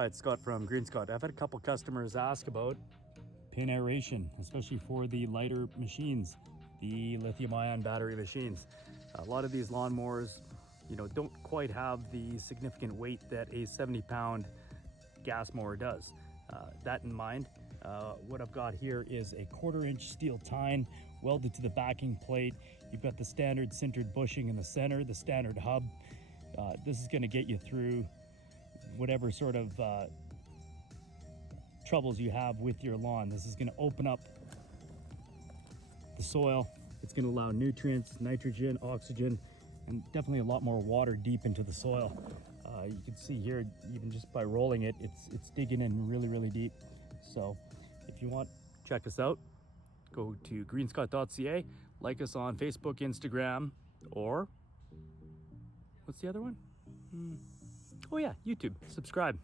Hi, it's Scott from Green Scott. I've had a couple customers ask about pin aeration, especially for the lighter machines, the lithium-ion battery machines. A lot of these lawnmowers, don't quite have the significant weight that a 70-pound gas mower does. That in mind, what I've got here is a 1/4-inch steel tine welded to the backing plate. You've got the standard sintered bushing in the center, the standard hub. This is going to get you through whatever sort of troubles you have with your lawn. This is going to open up the soil. It's going to allow nutrients, nitrogen, oxygen, and definitely a lot more water deep into the soil. You can see here, even just by rolling it, it's digging in really deep. So if you want, check us out. Go to greenscott.ca, like us on Facebook, Instagram, or what's the other one? Oh yeah, YouTube. Subscribe.